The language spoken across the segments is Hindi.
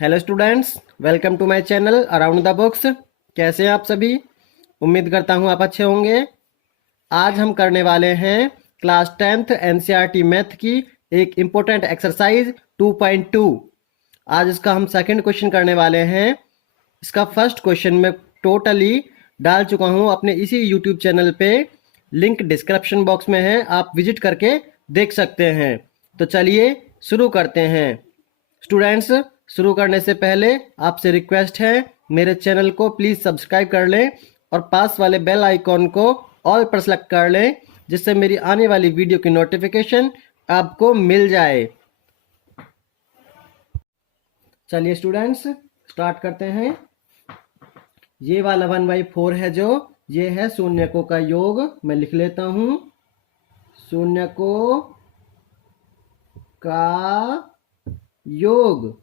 Hello students, welcome to my channel around the books. कैसे हैं आप सभी? उम्मीद करता हूं आप अच्छे होंगे। आज हम करने वाले हैं क्लास 10th एनसीईआरटी मैथ की एक इम्पोर्टेंट एक्सरसाइज 2.2। आज इसका हम सेकंड क्वेश्चन करने वाले हैं। इसका फर्स्ट क्वेश्चन मैं टोटली डाल चुका हूं अपने इसी यूट्यूब चैनल पे। लिंक डिस्क्रिप्शन बॉक्स में है, आप विजिट करके देख सकते हैं। तो चलिए शुरू करते हैं। स्टूडेंट्स, शुरू करने से पहले आपसे रिक्वेस्ट है, मेरे चैनल को प्लीज़ सब्सक्राइब कर लें और पास वाले बेल आइकॉन को ऑल पर सेलेक्ट कर लें, जिससे मेरी आने वाली वीडियो की नोटिफिकेशन आपको मिल जाए। चलिए स्टूडेंट्स, स्टार्ट करते हैं। ये वाला 1/4 है जो, ये है शून्यकों का योग। मैं लिख लेता हूँ, शून्यकों का योग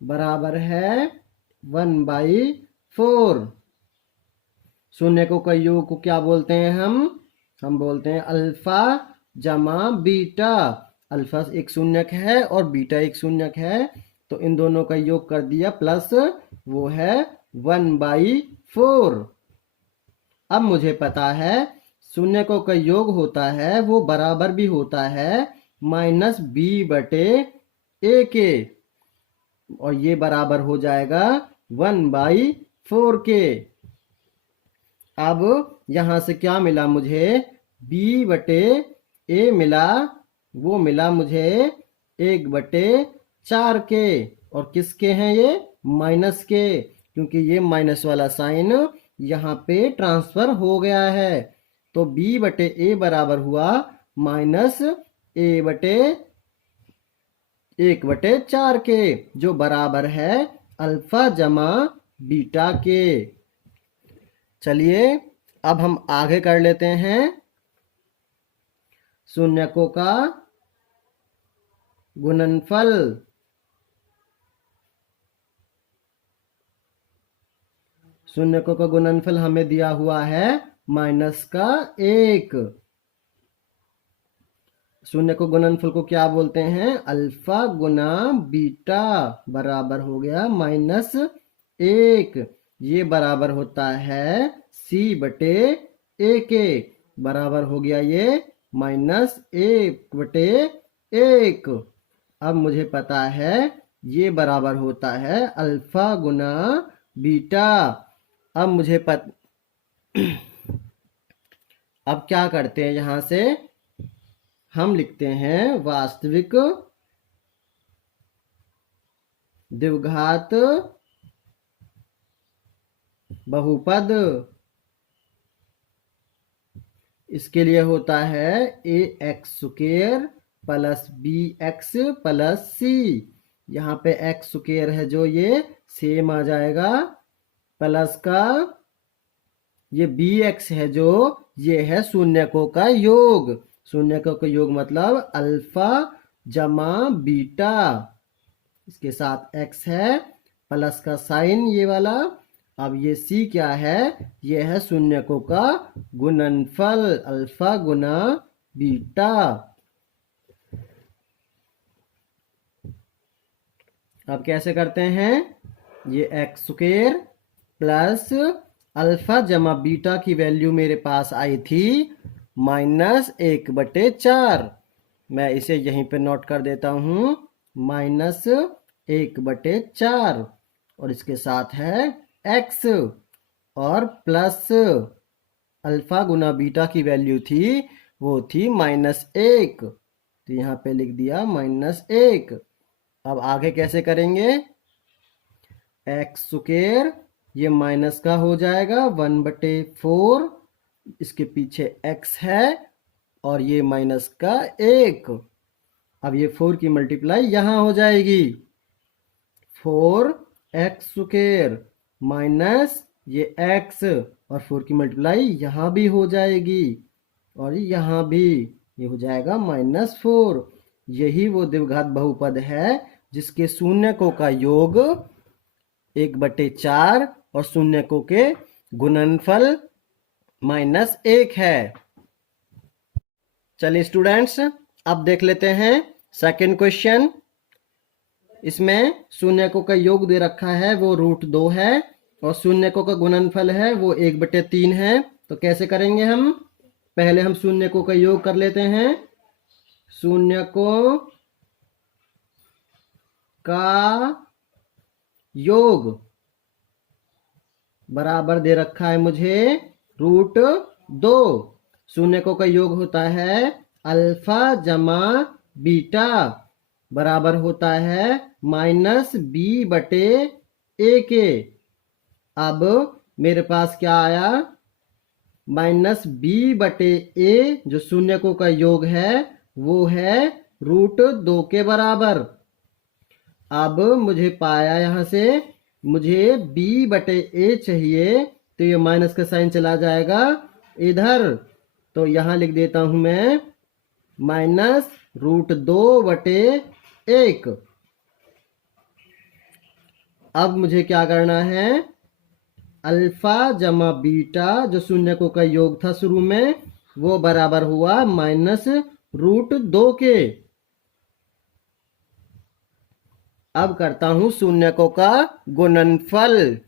बराबर है 1/4। शून्यकों का योग को क्या बोलते हैं हम बोलते हैं अल्फा जमा बीटा। अल्फा एक शून्यक है और बीटा एक शून्यक है, तो इन दोनों का योग कर दिया प्लस, वो है 1/4। अब मुझे पता है शून्यकों का योग होता है वो बराबर भी होता है -b/a के, और ये बराबर हो जाएगा 1/4 के। अब यहां से क्या मिला मुझे? b/a मिला, वो मिला मुझे 1/4 के। और किसके हैं ये? माइनस के, क्योंकि ये माइनस वाला साइन यहाँ पे ट्रांसफर हो गया है। तो b/a बराबर हुआ -1/4 के, जो बराबर है अल्फा जमा बीटा के। चलिए अब हम आगे कर लेते हैं शून्यकों का गुणनफल। शून्यकों का गुणनफल हमें दिया हुआ है -1। शून्य को गुणनफल को क्या बोलते हैं? अल्फा गुना बीटा बराबर हो गया -1। ये बराबर होता है c/a के, बराबर हो गया ये -1/1। अब मुझे पता है ये बराबर होता है अल्फा गुना बीटा। अब मुझे अब क्या करते हैं, यहां से हम लिखते हैं वास्तविक द्विघात बहुपद। इसके लिए होता है ax² plus bx plus c। यहाँ पे x² है जो, ये सेम आ जाएगा, प्लस का ये bx है जो, ये है शून्यकों का योग। शून्यकों का योग मतलब अल्फा जमा बीटा, इसके साथ x है, प्लस का साइन ये वाला। अब ये c क्या है? ये है शून्यकों का गुणनफल, अल्फा गुना बीटा। अब कैसे करते हैं? ये x² प्लस अल्फा जमा बीटा की वैल्यू मेरे पास आई थी -1/4। मैं इसे यहीं पे नोट कर देता हूं, -1/4, और इसके साथ है x, और प्लस अल्फा गुना बीटा की वैल्यू थी, वो थी -1, तो यहाँ पे लिख दिया -1। अब आगे कैसे करेंगे? x² ये माइनस का हो जाएगा 1/4, इसके पीछे x है, और ये माइनस का 1। अब ये 4 की मल्टीप्लाई यहां हो जाएगी, 4x² माइनस ये x, और 4 की मल्टीप्लाई यहां भी हो जाएगी, और यहां भी ये हो जाएगा -4। यही वो द्विघात बहुपद है जिसके शून्यकों का योग 1/4 और शून्यकों के गुणनफल -1 है। चलिए स्टूडेंट्स, अब देख लेते हैं सेकंड क्वेश्चन। इसमें शून्यकों का योग दे रखा है वो √2 है और शून्यकों का गुणनफल है वो 1/3 है। तो कैसे करेंगे हम? पहले हम शून्यकों का योग कर लेते हैं। शून्यकों का योग बराबर दे रखा है मुझे √2। शून्यकों का योग होता है अल्फा जमा बीटा बराबर होता है -b/a के। अब मेरे पास क्या आया? -b/a जो शून्यकों का योग है वो है √2 के बराबर। अब मुझे पाया यहाँ से मुझे b/a चाहिए, तो ये माइनस का साइन चला जाएगा इधर। तो यहाँ लिख देता हूं मैं -√2/1। अब मुझे क्या करना है? अल्फा जमा बीटा जो शून्यकों का योग था शुरू में वो बराबर हुआ -√2 के। अब करता हूं शून्यकों का गुणनफल।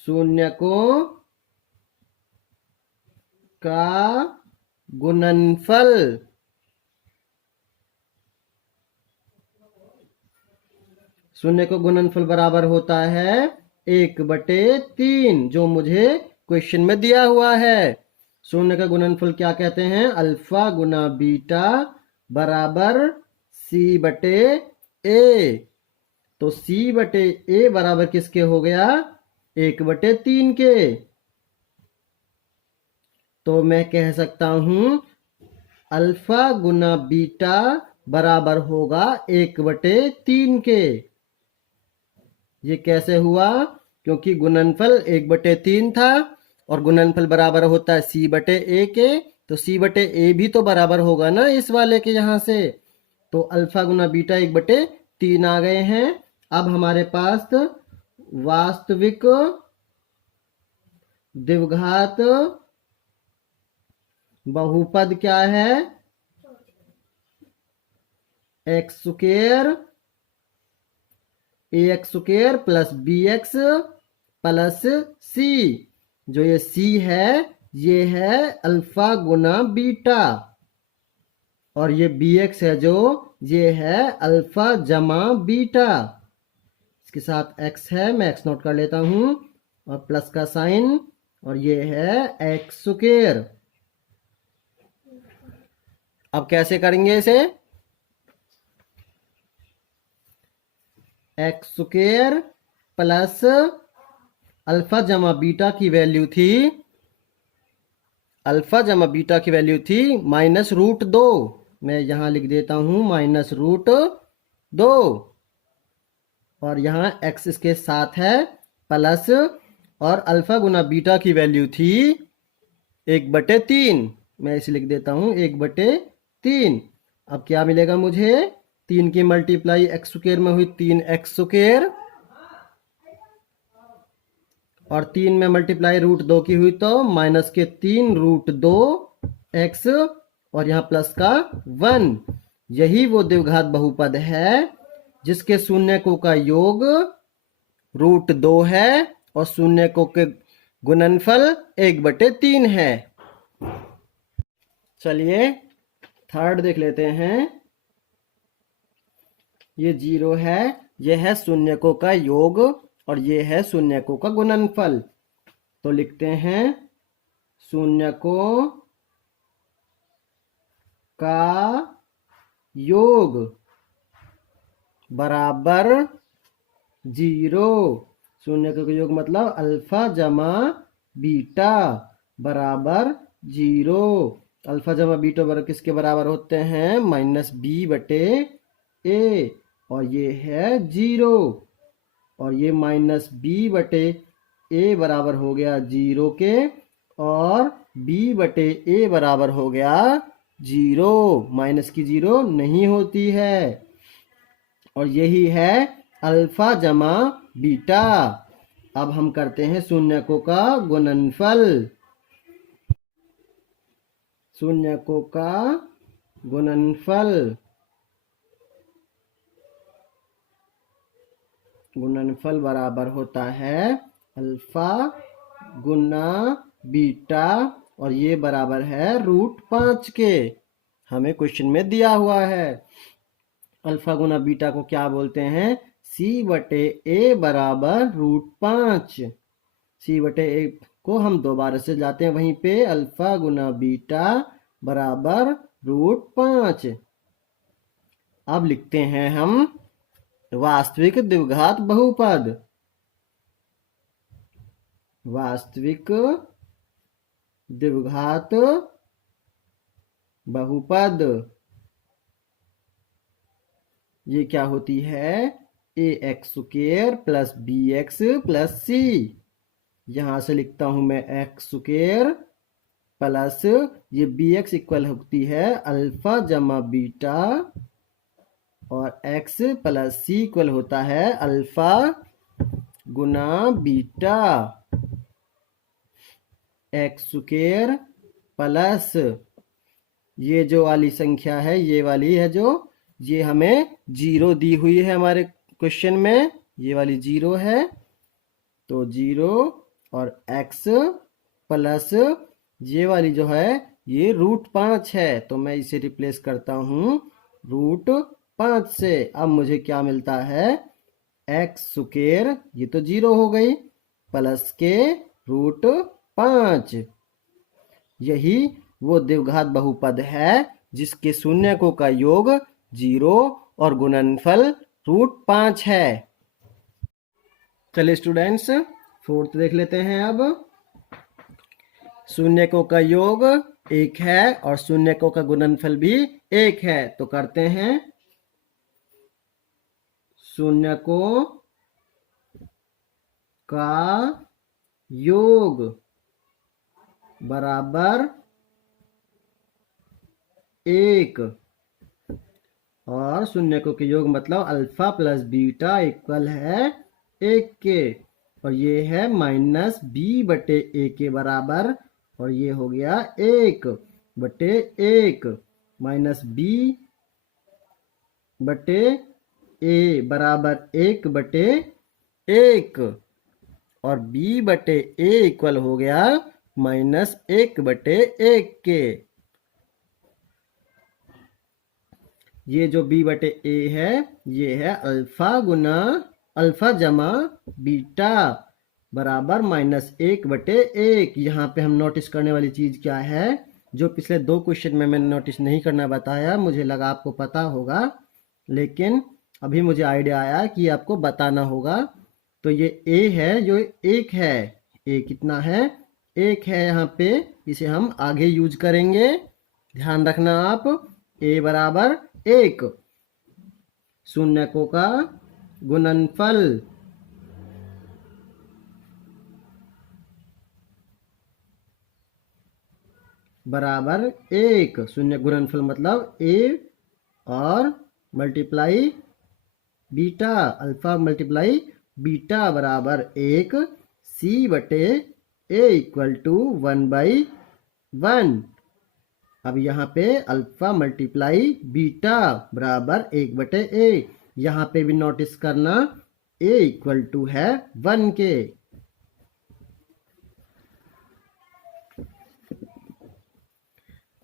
शून्यकों का गुणनफल शून्य को गुणनफल बराबर होता है 1/3 जो मुझे क्वेश्चन में दिया हुआ है। शून्य का गुणनफल क्या कहते हैं? अल्फा गुना बीटा बराबर c/a। तो c/a बराबर किसके हो गया? 1/3 के। तो मैं कह सकता हूं अल्फा गुना बीटा बराबर होगा 1/3 के। ये कैसे हुआ? क्योंकि गुणनफल 1/3 था और गुणनफल बराबर होता है c/a के। तो c/a भी तो बराबर होगा ना इस वाले के यहाँ से। तो अल्फा गुना बीटा 1/3 आ गए हैं। अब हमारे पास वास्तविक द्विघात बहुपद क्या है? x² ax² plus bx plus c। जो ये c है ये है अल्फा गुना बीटा और ये bx है जो ये है अल्फा जमा बीटा। इसके साथ x है, मैं x नोट कर लेता हूं और प्लस का साइन और ये है x²। अब कैसे करेंगे इसे? x² प्लस अल्फा जमा बीटा की वैल्यू थी -√2। मैं यहां लिख देता हूं -√2 और यहाँ x इसके साथ है प्लस और अल्फा गुना बीटा की वैल्यू थी 1/3। मैं इसे लिख देता हूं 1/3। अब क्या मिलेगा मुझे? 3 की मल्टीप्लाई x² में हुई 3x² और 3 में मल्टीप्लाई √2 की हुई तो -3√2x और यहाँ प्लस का 1। यही वो द्विघात बहुपद है जिसके शून्यकों का योग √2 है और शून्यकों के गुणनफल 1/3 है। चलिए थर्ड देख लेते हैं। ये 0 है, ये है शून्यकों का योग और ये है शून्यकों का गुणनफल। तो लिखते हैं शून्यकों का योग बराबर 0। शून्यकों का योग मतलब अल्फा जमा बीटा बराबर 0। अल्फा जमा बीटा बराबर किसके बराबर होते हैं? -b/a और ये है 0 और ये -b/a बराबर हो गया 0 के और b/a बराबर हो गया 0। माइनस की 0 नहीं होती है और यही है अल्फा जमा बीटा। अब हम करते हैं शून्यकों का गुणनफल। शून्यकों का गुणनफल गुणनफल बराबर होता है अल्फा गुना बीटा, और ये बराबर है √5 के। हमें क्वेश्चन में दिया हुआ है। अल्फा गुना बीटा को क्या बोलते हैं? C/A बराबर √5। C/A को हम दोबारा से जाते हैं वहीं पे, अल्फा गुना बीटा बराबर √5। अब लिखते हैं हम वास्तविक द्विघात बहुपद। वास्तविक द्विघात बहुपद ये क्या होती है? ax² plus bx plus c। यहां से लिखता हूं मैं x² प्लस ये bx इक्वल होती है अल्फा जमा बीटा, और x प्लस c इक्वल होता है अल्फा गुना बीटा। x² प्लस ये जो वाली संख्या है, ये वाली है जो, ये हमें 0 दी हुई है हमारे क्वेश्चन में, ये वाली 0 है, तो 0 और x प्लस ये वाली जो है ये √5 है, तो मैं इसे रिप्लेस करता हूँ √5 से। अब मुझे क्या मिलता है? x², ये तो 0 हो गई, प्लस के √5। यही वो द्विघात बहुपद है जिसके शून्यकों का योग 0 और गुणनफल √5 है। चलिए स्टूडेंट्स, 4th देख लेते हैं। अब शून्यकों का योग 1 है और शून्यकों का गुणनफल भी 1 है, तो करते हैं। शून्यकों का योग बराबर 1, और शून्यकों के योग मतलब अल्फा प्लस बीटा इक्वल है 1 के, और ये है -b/a के बराबर, और ये हो गया 1/1 -b/a बराबर 1/1, और b/a इक्वल हो गया -1/1 के। ये जो b/a है, ये है अल्फा जमा बीटा बराबर -1/1। यहाँ पे हम नोटिस करने वाली चीज क्या है, जो पिछले 2 क्वेश्चन में मैंने नोटिस नहीं करना बताया, मुझे लगा आपको पता होगा, लेकिन अभी मुझे आइडिया आया कि आपको बताना होगा। तो ये a है जो 1 है, a कितना है? 1 है यहाँ पे, इसे हम आगे यूज करेंगे, ध्यान रखना आप। a बराबर 1। शून्यकों का गुणनफल बराबर 1। शून्य गुणनफल मतलब a और multiply beta, alpha multiply beta बराबर 1। c/a equal to 1/1। अब यहाँ पे अल्फा मल्टीप्लाई बीटा बराबर 1/a, यहाँ पे भी नोटिस करना a इक्वल टू है 1 के।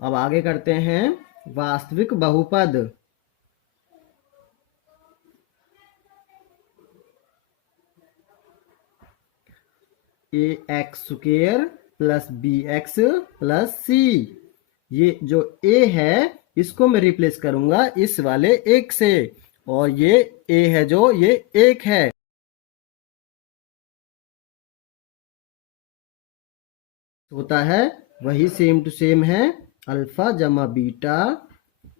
अब आगे करते हैं वास्तविक बहुपद। ax² plus bx plus c। ये जो a है इसको मैं रिप्लेस करूंगा इस वाले 1 से, और ये a है जो ये 1 है, होता है वही सेम टू सेम है, अल्फा जमा बीटा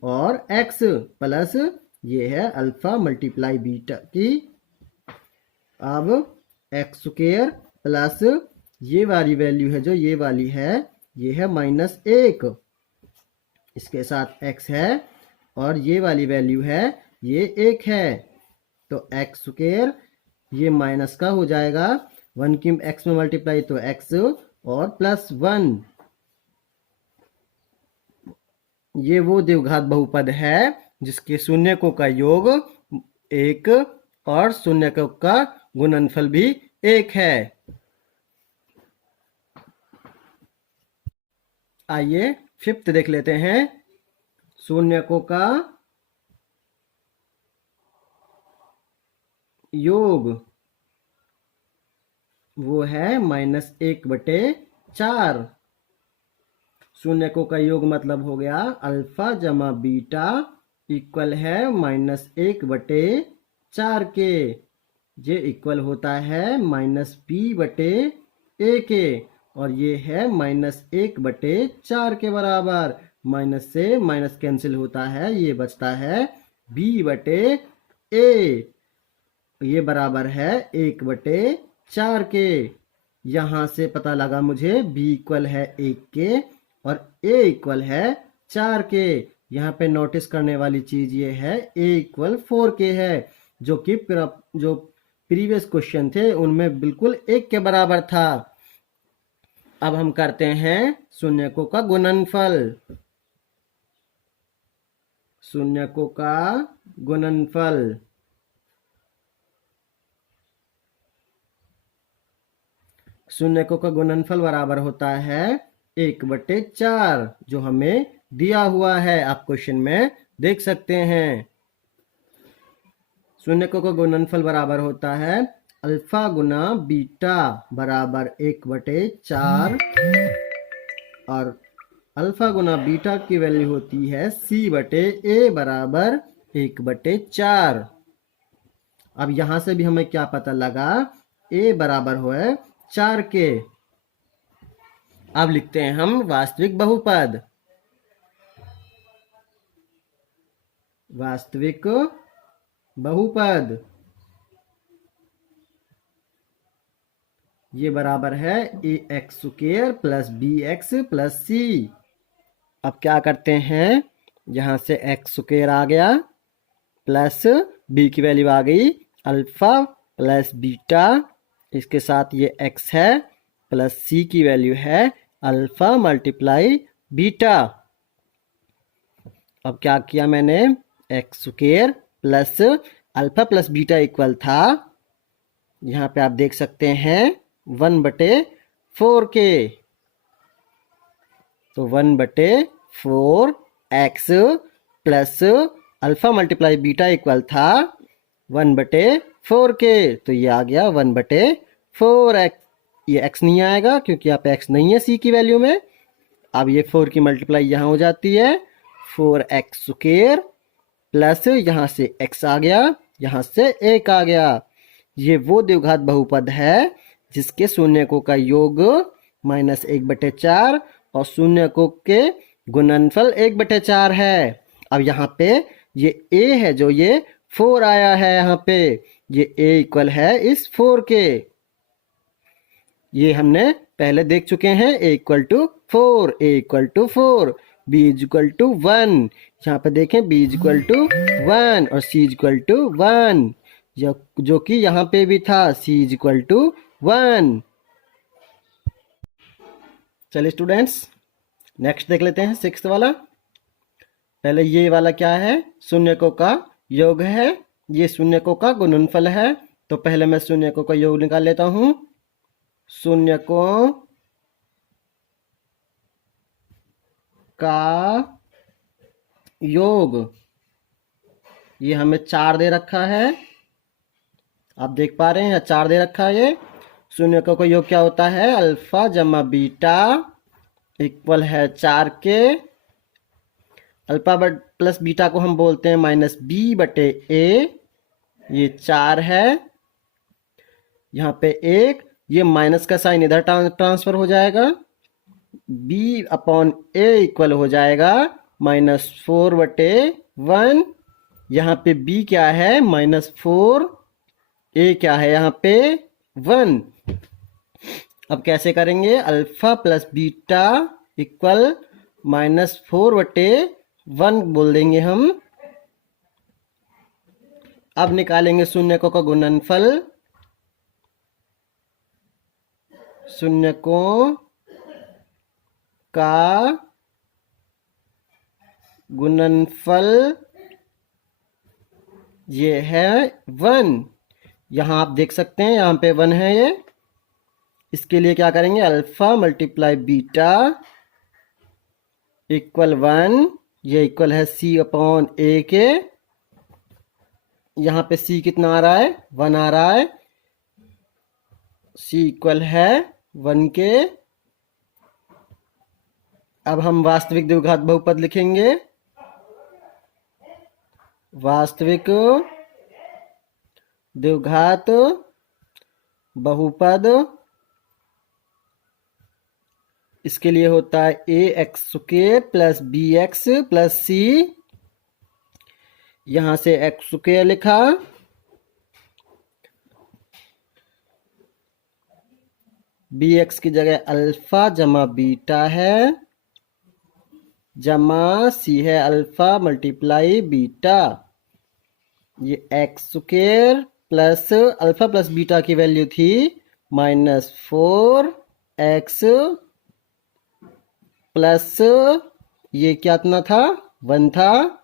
और x प्लस ये है अल्फा मल्टीप्लाई बीटा की। अब x² प्लस ये वाली वैल्यू है जो ये वाली है, ये है -1, इसके साथ x है, और ये वाली वैल्यू है ये 1 है, तो x² ये माइनस का हो जाएगा, 1 की x में मल्टीप्लाई तो x और +1। ये वो द्विघात बहुपद है जिसके शून्यकों का योग 1 और शून्यकों का गुणनफल भी 1 है। आइए फिफ्थ देख लेते हैं। शून्यकों का योग वो है -1/4। शून्यकों का योग मतलब हो गया अल्फा जमा बीटा इक्वल है -1/4 के। ये इक्वल होता है -b/a के, और ये है -1/4 के बराबर। माइनस से माइनस कैंसिल होता है, ये बचता है b/a। ये बराबर है 1/4 के। यहाँ से पता लगा मुझे b इक्वल है 1 के और a इक्वल है 4 के। यहाँ पे नोटिस करने वाली चीज ये है a इक्वल 4 के है, जो कि जो प्रीवियस क्वेश्चन थे उनमें बिल्कुल 1 के बराबर था। अब हम करते हैं शून्यकों का गुणनफल। शून्यकों का गुणनफल शून्यकों का गुणनफल बराबर होता है 1/4, जो हमें दिया हुआ है, आप क्वेश्चन में देख सकते हैं। शून्यकों का गुणनफल बराबर होता है अल्फा गुना बीटा बराबर 1/4, और अल्फा गुना बीटा की वैल्यू होती है c/a बराबर 1/4। अब यहां से भी हमें क्या पता लगा, a बराबर हो 4 के। अब लिखते हैं हम वास्तविक बहुपद। वास्तविक बहुपद ये बराबर है ax² plus bx plus c। अब क्या करते हैं, यहां से x² आ गया प्लस b की वैल्यू आ गई अल्फा प्लस बीटा, इसके साथ ये x है, प्लस c की वैल्यू है अल्फा मल्टीप्लाई बीटा। अब क्या किया मैंने, x² plus alpha plus beta equal था, यहाँ पे आप देख सकते हैं 1/4 के। तो 1/4 x plus alpha multiply beta equal था 1/4 के। तो ये आ गया 1/4 x। ये x नहीं आएगा क्योंकि यहाँ पे x नहीं है c की वैल्यू में। अब ये 4 की मल्टीप्लाई यहाँ हो जाती है 4x² प्लस यहाँ से x आ गया, यहाँ से 1 आ गया। ये वो द्विघात बहुपद है जिसके शून्यकों का योग -1/4 और शून्यकों के गुणनफल 1/4 है। अब यहाँ पे ये a है, जो ये 4 आया है, यहाँ पे ये a इक्वल है इस 4 के। ये हमने पहले देख चुके हैं, a equal to 4, a equal to 4, b equal to 1। यहाँ पे देखें b इक्वल टू 1 और c इक्वल टू 1, जो कि यहाँ पे भी था c इक्वल टू 1। चलिए स्टूडेंट्स, नेक्स्ट देख लेते हैं सिक्स्थ वाला। पहले ये वाला क्या है, शून्यकों का योग है, ये शून्यकों का गुणनफल है। तो पहले मैं शून्यकों का योग निकाल लेता हूं। शून्यकों का योग, ये हमें 4 दे रखा है, आप देख पा रहे हैं 4 दे रखा है। ये शून्यकों का योग क्या होता है, अल्फा जमा बीटा इक्वल है 4 के। अल्फा प्लस बीटा को हम बोलते हैं -b/a, ये 4 है। यहाँ पे 1, ये माइनस का साइन इधर ट्रांसफर हो जाएगा, b/a इक्वल हो जाएगा -4/1। यहाँ पे b क्या है -4, a क्या है यहाँ पे 1। अब कैसे करेंगे, अल्फा प्लस बीटा इक्वल -4/1 बोल देंगे हम। अब निकालेंगे शून्यकों का गुणनफल। शून्यकों का गुणनफल ये है 1। यहाँ आप देख सकते हैं यहाँ पे 1 है ये। इसके लिए क्या करेंगे, अल्फा मल्टीप्लाई बीटा इक्वल 1, ये इक्वल है सी अपॉन ए के। यहाँ पे सी कितना आ रहा है, 1 आ रहा है। सी इक्वल है 1 के। अब हम वास्तविक द्विघात बहुपद लिखेंगे। वास्तविक द्विघात बहुपद, इसके लिए होता है a x square plus b x plus c. यहां से एक्स स्क्वायर लिखा, बी एक्स की जगह अल्फा जमा बीटा है, जमा सी है अल्फा मल्टीप्लाई बीटा। ये x square plus alpha plus beta की वैल्यू थी -4x प्लस ये क्या इतना था, 1 था,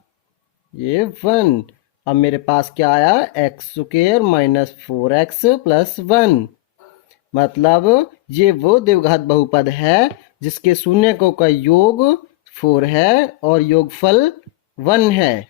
ये 1। अब मेरे पास क्या आया, एक्स स्क्वायर -4x प्लस 1। मतलब ये वो द्विघात बहुपद है जिसके शून्यकों का योग 4 है और योगफल 1 है।